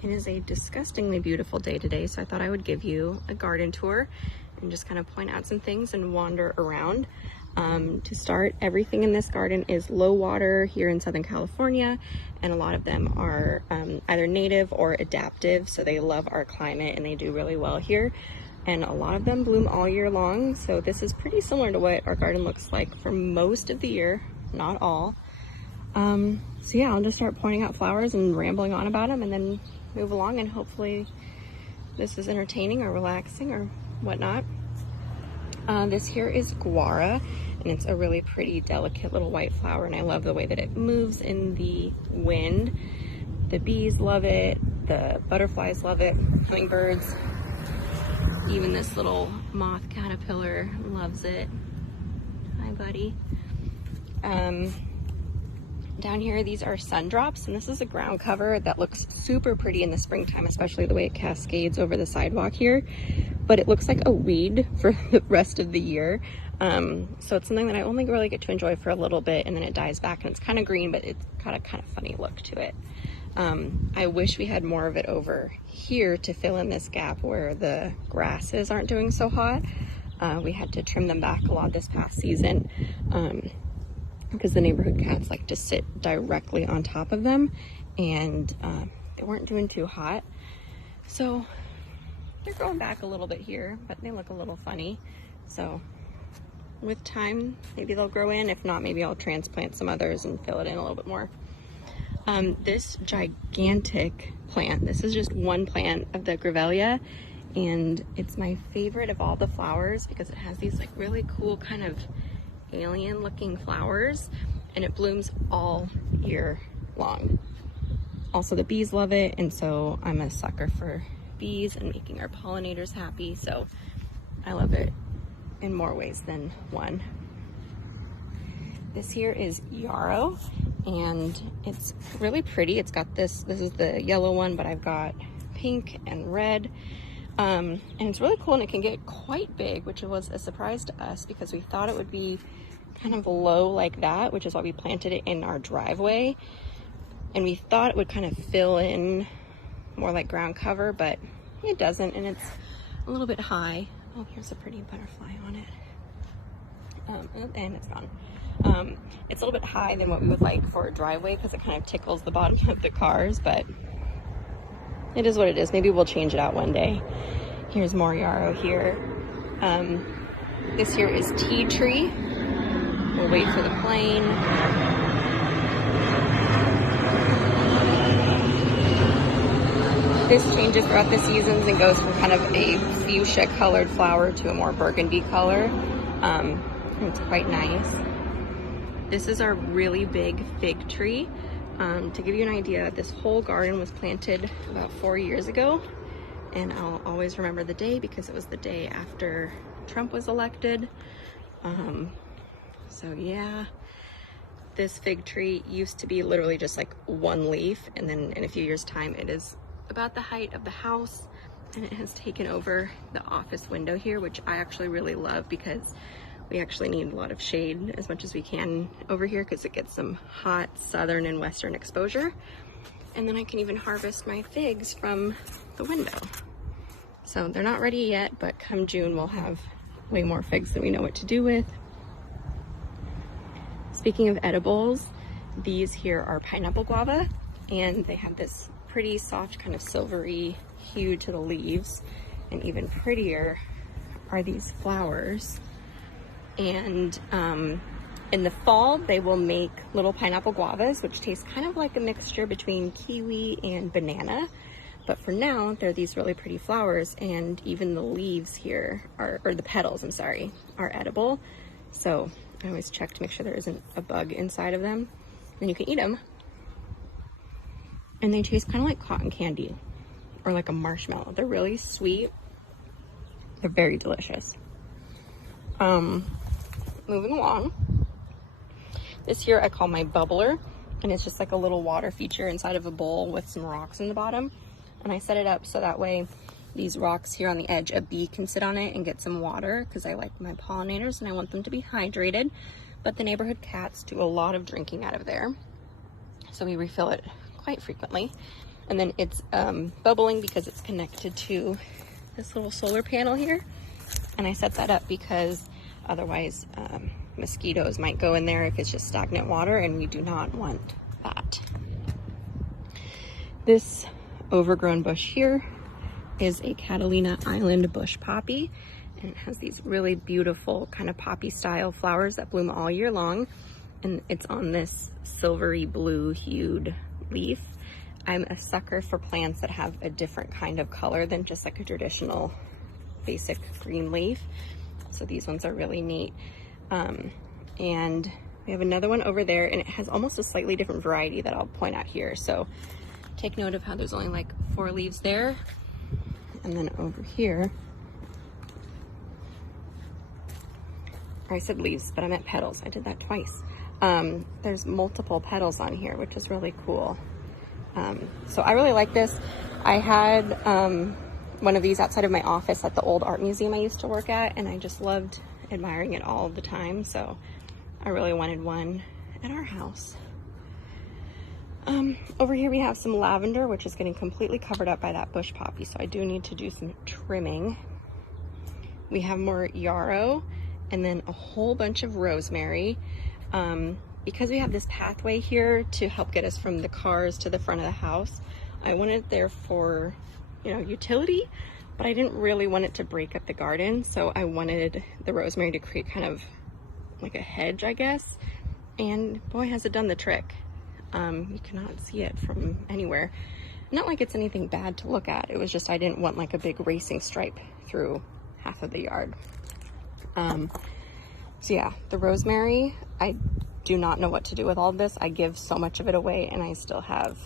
It is a disgustingly beautiful day today, so I thought I would give you a garden tour and just kind of point out some things and wander around. To start, everything in this garden is low water here in Southern California, and a lot of them are either native or adaptive, so they love our climate and they do really well here. And a lot of them bloom all year long, so this is pretty similar to what our garden looks like for most of the year, not all. So yeah, I'll just start pointing out flowers and rambling on about them and then move along, and hopefully this is entertaining or relaxing or whatnot. This here is Gaura, and it's a really pretty delicate little white flower, and I love the way that it moves in the wind. The bees love it, the butterflies love it, hummingbirds, even this little moth caterpillar loves it. Hi buddy. Down here, these are Sundrops, and this is a ground cover that looks super pretty in the springtime, especially the way it cascades over the sidewalk here, but it looks like a weed for the rest of the year. So it's something that I only really get to enjoy for a little bit, and then it dies back, and it's kind of green, but it's got a kind of funny look to it. I wish we had more of it over here to fill in this gap where the grasses aren't doing so hot. We had to trim them back a lot this past season. Because the neighborhood cats like to sit directly on top of them, and they weren't doing too hot. So they're growing back a little bit here, but they look a little funny. So with time, maybe they'll grow in. If not, maybe I'll transplant some others and fill it in a little bit more. This gigantic plant, this is just one plant of the Grevillea, and it's my favorite of all the flowers because it has these like really cool kind of alien looking flowers, and it blooms all year long. Also, the bees love it, and so I'm a sucker for bees and making our pollinators happy, so I love it in more ways than one. This here is Yarrow, and it's really pretty. It's got this is the yellow one, but I've got pink and red. And it's really cool, and it can get quite big, which was a surprise to us because we thought it would be kind of low like that, which is why we planted it in our driveway. And we thought it would kind of fill in more like ground cover, but it doesn't, and it's a little bit high. Oh, here's a pretty butterfly on it. And it's gone. It's a little bit high than what we would like for a driveway because it kind of tickles the bottom of the cars, but it is what it is. Maybe we'll change it out one day. Here's more yarrow here. This here is tea tree. We'll wait for the plane. This changes throughout the seasons and goes from kind of a fuchsia colored flower to a more burgundy color. It's quite nice. This is our really big fig tree. To give you an idea, this whole garden was planted about 4 years ago, and I'll always remember the day because it was the day after Trump was elected. So yeah, this fig tree used to be literally just like one leaf, and then in a few years' time it is about the height of the house, and it has taken over the office window here, which I actually really love because we actually need a lot of shade as much as we can over here because it gets some hot southern and western exposure. And then I can even harvest my figs from the window. So they're not ready yet, but come June we'll have way more figs than we know what to do with. Speaking of edibles, these here are pineapple guava, and they have this pretty soft kind of silvery hue to the leaves, and even prettier are these flowers. And in the fall, they will make little pineapple guavas, which taste kind of like a mixture between kiwi and banana. But for now, they're these really pretty flowers, and even the leaves here are, or the petals, I'm sorry, are edible. So I always check to make sure there isn't a bug inside of them. Then you can eat them. And they taste kind of like cotton candy or like a marshmallow. They're really sweet. They're very delicious. Moving along. This here I call my bubbler, and it's just like a little water feature inside of a bowl with some rocks in the bottom. And I set it up so that way these rocks here on the edge, a bee can sit on it and get some water because I like my pollinators and I want them to be hydrated. But the neighborhood cats do a lot of drinking out of there, so we refill it quite frequently. And then it's bubbling because it's connected to this little solar panel here. And I set that up because otherwise mosquitoes might go in there if it's just stagnant water, and we do not want that. This overgrown bush here is a Catalina Island bush poppy, and it has these really beautiful kind of poppy style flowers that bloom all year long, and it's on this silvery blue hued leaf. I'm a sucker for plants that have a different kind of color than just like a traditional basic green leaf, so these ones are really neat. And we have another one over there, and it has almost a slightly different variety that I'll point out here. So take note of how there's only like 4 leaves there. And then over here, I said leaves, but I meant petals. I did that twice. There's multiple petals on here, which is really cool. So I really like this. I had one of these outside of my office at the old art museum I used to work at, and I just loved admiring it all the time. So I really wanted one at our house. Over here we have some lavender, which is getting completely covered up by that bush poppy, so I do need to do some trimming. We have more yarrow, and then a whole bunch of rosemary. Because we have this pathway here to help get us from the cars to the front of the house, I wanted it there for, you know, utility, but I didn't really want it to break up the garden, so I wanted the rosemary to create kind of like a hedge, I guess. And boy, has it done the trick. You cannot see it from anywhere. Not like it's anything bad to look at, it was just I didn't want like a big racing stripe through half of the yard. So yeah, the rosemary, I do not know what to do with all of this. I give so much of it away, and I still have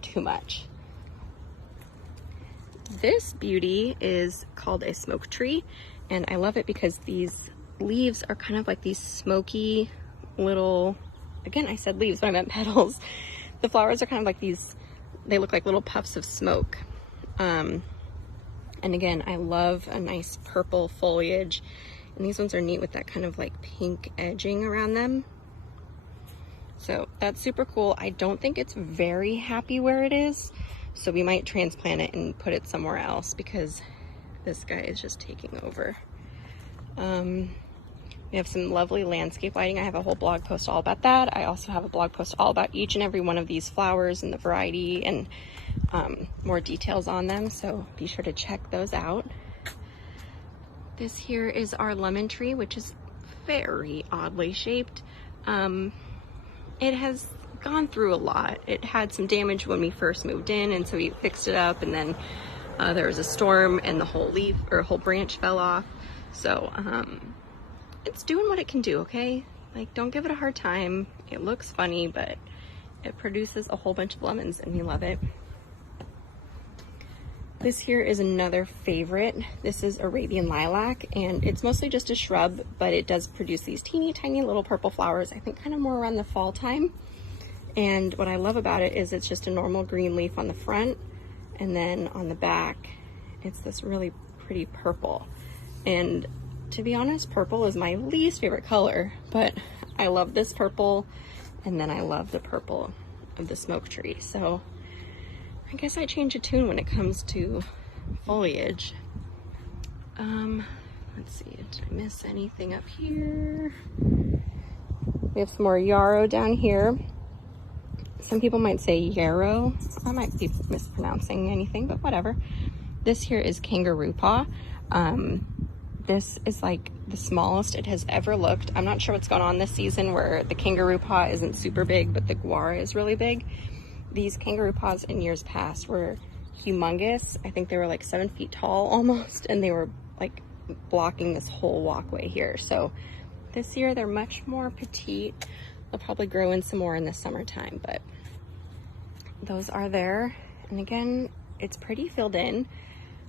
too much. This beauty is called a smoke tree, and I love it because these leaves are kind of like these smoky little, again, I said leaves, but I meant petals. The flowers are kind of like these, they look like little puffs of smoke. And again, I love a nice purple foliage, and these ones are neat with that kind of like pink edging around them. So that's super cool. I don't think it's very happy where it is, so we might transplant it and put it somewhere else because this guy is just taking over. We have some lovely landscape lighting. I have a whole blog post all about that. I also have a blog post all about each and every one of these flowers and the variety, and more details on them, so be sure to check those out. This here is our lemon tree, which is very oddly shaped. It has gone through a lot. It had some damage when we first moved in, and so we fixed it up, and then there was a storm and the whole leaf or whole branch fell off. So it's doing what it can do, okay? Like, don't give it a hard time. It looks funny, but it produces a whole bunch of lemons, and we love it. This here is another favorite. This is Arabian Lilac, and it's mostly just a shrub, but it does produce these teeny tiny little purple flowers, I think kind of more around the fall time. And what I love about it is it's just a normal green leaf on the front, and then on the back, it's this really pretty purple. And to be honest, purple is my least favorite color, but I love this purple, and then I love the purple of the smoke tree. So I guess I change a tune when it comes to foliage. Let's see, did I miss anything up here? We have some more yarrow down here. Some people might say yarrow. I might be mispronouncing anything, but whatever. This here is Kangaroo Paw. This is like the smallest it has ever looked. I'm not sure what's going on this season where the Kangaroo Paw isn't super big, but the Gaura is really big. These Kangaroo Paws in years past were humongous. I think they were like 7 feet tall almost, and they were like blocking this whole walkway here. So this year they're much more petite. They'll probably grow in some more in the summertime, but those are there. And again, it's pretty filled in.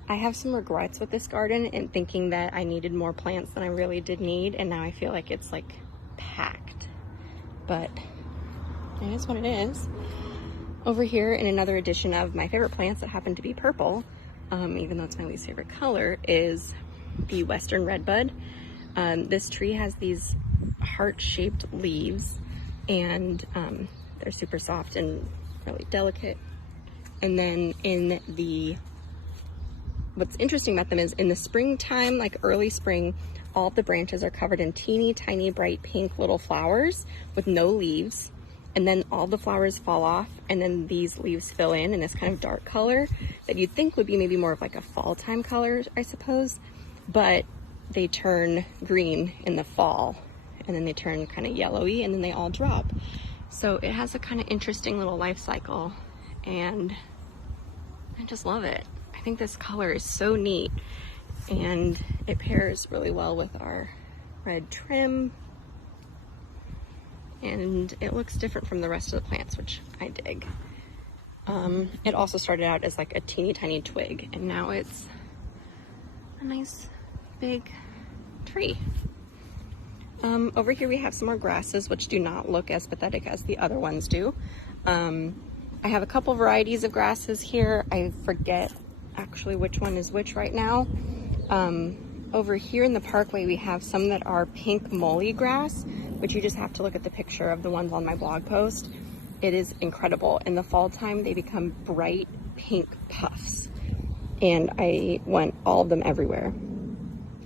I have some regrets with this garden and thinking that I needed more plants than I really did need, and now I feel like it's like packed, but it is what it is. Over here, in another edition of my favorite plants that happen to be purple, even though it's my least favorite color, is the Western Redbud. This tree has these heart-shaped leaves, and they're super soft and really delicate. And then what's interesting about them is in the springtime, like early spring, all of the branches are covered in teeny tiny bright pink little flowers with no leaves. And then all the flowers fall off, and then these leaves fill in this kind of dark color that you'd think would be maybe more of like a fall time color, I suppose. But they turn green in the fall, and then they turn kind of yellowy, and then they all drop. So it has a kind of interesting little life cycle, and I just love it. I think this color is so neat, and it pairs really well with our red trim, and it looks different from the rest of the plants, which I dig. It also started out as like a teeny tiny twig, and now it's a nice big tree. Over here we have some more grasses, which do not look as pathetic as the other ones do. I have a couple varieties of grasses here. I forget actually which one is which right now. Over here in the parkway we have some that are pink Moly Grass, which you just have to look at the picture of the ones on my blog post. It is incredible. In the fall time they become bright pink puffs, and I want all of them everywhere.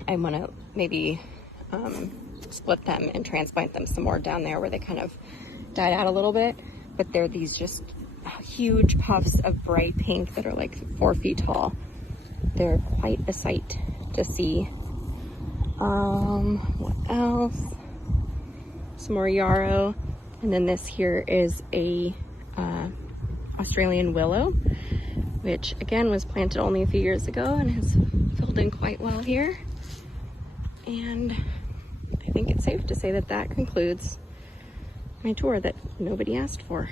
I want to maybe split them and transplant them some more down there where they kind of died out a little bit, but they're these just huge puffs of bright pink that are like 4 feet tall. They're quite a sight to see. What else? Some more yarrow, and then this here is a Australian willow, which again was planted only a few years ago and has filled in quite well here. And I think it's safe to say that that concludes my tour that nobody asked for.